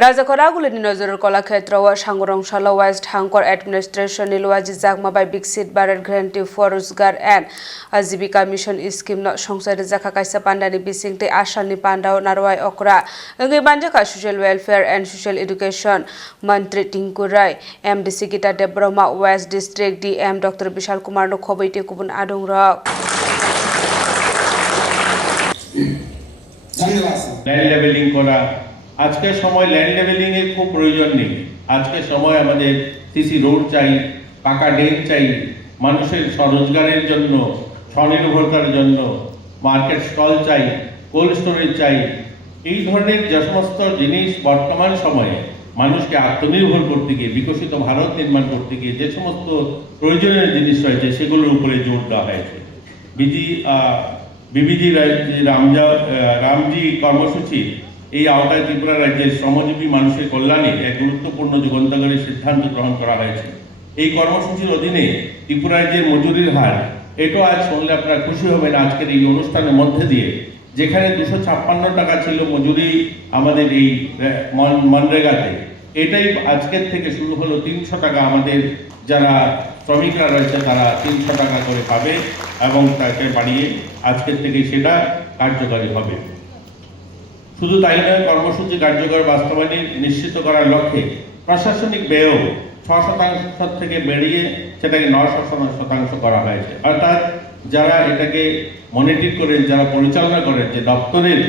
Rajakoragulini nozorer kolakshetra Sangorongshalo West Hangkor Administration Nilwaji Jagmabai Biksit Barer Grantee for Rozgar and Ajibika Mission Scheme no Songsari Jaka Kaisa Pandani Bisingte Ashalni Pandao Narwai Okra Ngi Banjaka Social Welfare and Social Education Mantri Tinku Rai MDC Gita Debroma West District DM Dr. Bishal Kumar no Khobaite Kubun Adong Rock land leveling করা আজকের সময় land leveling এর খুব প্রয়োজন নেই। আজকের সময় আমাদের সিসি রোড চাই, পাকা ড্রেন চাই, মানুষের স্বরোজগারের জন্য, স্বনির্ভরতার জন্য মার্কেট স্টল চাই, কোল্ড স্টোরেজ চাই। এই ধরনের যে সমস্ত জিনিস বর্তমান সময়ে মানুষকে আত্মনির্ভর করতে গিয়ে বিকশিত ভারত নির্মাণ করতে গিয়ে যে সমস্ত প্রয়োজনীয় জিনিস রয়েছে সেগুলোর উপরে জোর দেওয়া হয়েছে। বিবিজি রামজি কর্মসূচি এই আওতায় ত্রিপুরা রাজ্যের শ্রমজীবী মানুষের কল্যাণে এক গুরুত্বপূর্ণ যুগান্তকারী সিদ্ধান্ত গ্রহণ করা হয়েছে। এই কর্মসূচির অধীনে ত্রিপুরা রাজ্যের মজুরির হার এটাও আজ শুনলে আপনারা খুশি হবেন আজকের এই অনুষ্ঠানের মধ্যে দিয়ে, যেখানে 256 টাকা ছিল মজুরি আমাদের এই মনরেগাতে, এটাই আজকের থেকে শুরু হলো 300 টাকা। আমাদের যারা শ্রমিকরা রয়েছে তারা 300 টাকা করে পাবে এবং তাকে বাড়িয়ে আজকের থেকে সেটা কার্যকরী হবে। শুধু তাই নয়, কর্মসূচি কার্যকর বাস্তবায়ন নিশ্চিত করার লক্ষ্যে প্রশাসনিক ব্যয়ও 6% থেকে বেড়িয়ে সেটাকে 9% করা হয়েছে। অর্থাৎ যারা এটাকে মনিটর করেন, যারা পরিচালনা করেন, যে দপ্তরের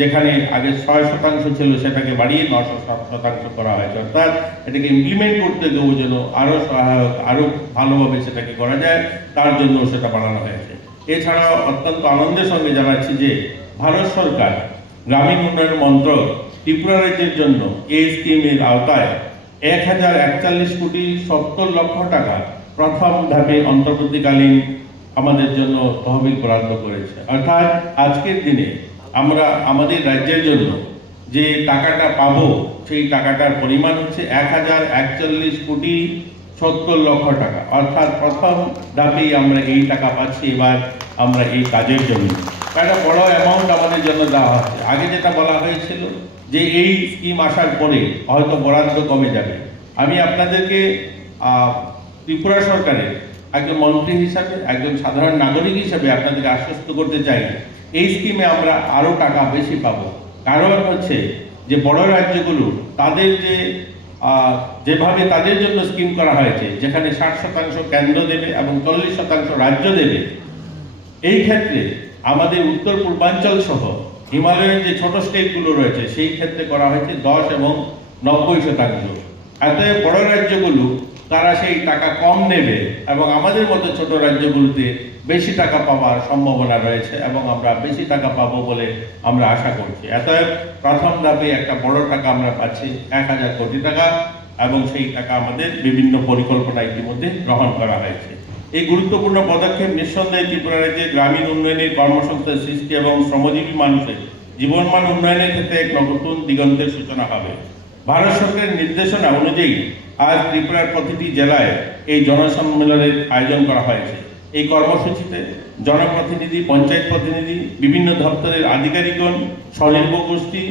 যেখানে আগে 6% ছিল সেটাকে বাড়িয়ে 9% করা হয়েছে। অর্থাৎ এটাকে ইমপ্লিমেন্ট করতে গিয়েও যেন আরও সহায়ক, আরও ভালোভাবে সেটাকে করা যায় তার জন্য সেটা বাড়ানো হয়েছে। এছাড়াও অত্যন্ত আনন্দের সঙ্গে জানাচ্ছি যে ভারত সরকার গ্রামীণ উন্নয়ন মন্ত্রক ত্রিপুরা রাজ্যের জন্য এই স্কিমের আওতায় 1041 কোটি 70 লক্ষ টাকা প্রথম ধাপে অন্তর্বর্তীকালীন আমাদের জন্য তহবিল বরাদ্দ করেছে। অর্থাৎ আজকের দিনে আমরা আমাদের রাজ্যের জন্য যে টাকাটা পাবো সেই টাকাটার পরিমাণ হচ্ছে 1041 কোটি 70 লক্ষ টাকা। অর্থাৎ প্রথম ধাপেই আমরা এই টাকা পাচ্ছি এবার আমরা এই কাজের জন্য। একটা বড় অ্যামাউন্ট আমাদের জন্য দেওয়া হচ্ছে। আগে যেটা বলা হয়েছিল যে এই স্কিম আসার পরে হয়তো বরাদ্দ কমে যাবে। আমি আপনাদেরকে ত্রিপুরা সরকারের একজন মন্ত্রী হিসাবে, একজন সাধারণ নাগরিক হিসাবে আপনাদেরকে আশ্বস্ত করতে চাই এই স্কিমে আমরা আরও টাকা বেশি পাবো। কারণ হচ্ছে যে বড় রাজ্যগুলো তাদের যেভাবে তাদের জন্য স্কিম করা হয়েছে, যেখানে 60% কেন্দ্র দেবে এবং 40% রাজ্য দেবে, এই ক্ষেত্রে আমাদের উত্তর পূর্বাঞ্চল সহ হিমালয়ের যে ছোট স্টেটগুলো রয়েছে সেই ক্ষেত্রে করা হয়েছে 10 এবং 90%। এতএব বড় রাজ্যগুলো তারা সেই টাকা কম নেবে এবং আমাদের মতো ছোট রাজ্যগুলোতে বেশি টাকা পাওয়ার সম্ভাবনা রয়েছে এবং আমরা বেশি টাকা পাবো বলে আমরা আশা করছি। অতএব প্রথম ধাপে একটা বড় টাকা আমরা পাচ্ছি 1000 কোটি টাকা এবং সেই টাকা আমাদের বিভিন্ন পরিকল্পনা ইতিমধ্যে গ্রহণ করা হয়েছে। এই গুরুত্বপূর্ণ পদক্ষেপ নিঃসন্দেহে ত্রিপুরা রাজ্যের গ্রামীণ উন্নয়নের, কর্মসংস্থান সৃষ্টি এবং শ্রমজীবী মানুষের জীবনমান উন্নয়নের ক্ষেত্রে এক নতুন দিগন্তের সূচনা হবে। ভারত সরকারের নির্দেশনা অনুযায়ী আজ ত্রিপুরার প্রতিটি জেলায় এই জনসম্মেলনের আয়োজন করা হয়েছে। এই কর্মসূচিতে জনপ্রতিনিধি, পঞ্চায়েত প্রতিনিধি, বিভিন্ন দপ্তরের আধিকারিকগণ, স্বনির্ভর গোষ্ঠী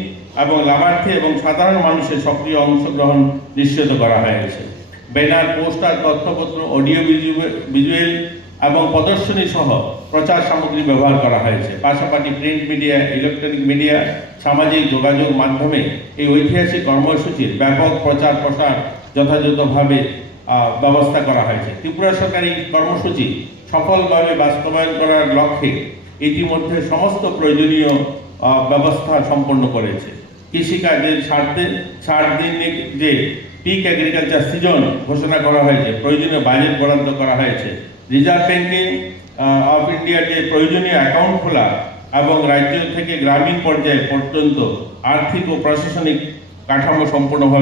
এবং লাভার্থী এবং সাধারণ মানুষের সক্রিয় অংশগ্রহণ নিশ্চিত করা হয়েছে। ব্যানার, পোস্টার, তথ্যপত্র, অডিও ভিজুয়াল এবং প্রদর্শনী সহ প্রচার সামগ্রী ব্যবহার করা হয়েছে। পাশাপাশি প্রিন্ট মিডিয়া, ইলেকট্রনিক মিডিয়া, সামাজিক যোগাযোগ মাধ্যমে এই ঐতিহাসিক কর্মসূচির ব্যাপক প্রচার প্রসার যথাযথভাবে ব্যবস্থা করা হয়েছে। ত্রিপুরা সরকার এই কর্মসূচি সফলভাবে বাস্তবায়ন করার লক্ষ্যে ইতিমধ্যে সমস্ত প্রয়োজনীয় ব্যবস্থা সম্পন্ন করেছে। কৃষিকাজের স্বার্থে 60 দিন যে পিক এগ্রিকালচার সিজন ঘোষণা করা হয়েছে, প্রয়োজনীয় বাজেট বরাদ্দ করা হয়েছে। রিজার্ভ ব্যাংকিং অফ ইন্ডিয়ার যে প্রয়োজনীয় অ্যাকাউন্ট খোলা এবং রাজ্য থেকে গ্রামীণ পর্যায়ে পর্যন্ত আর্থিক ও প্রশাসনিক কাঠামো সম্পূর্ণভাবে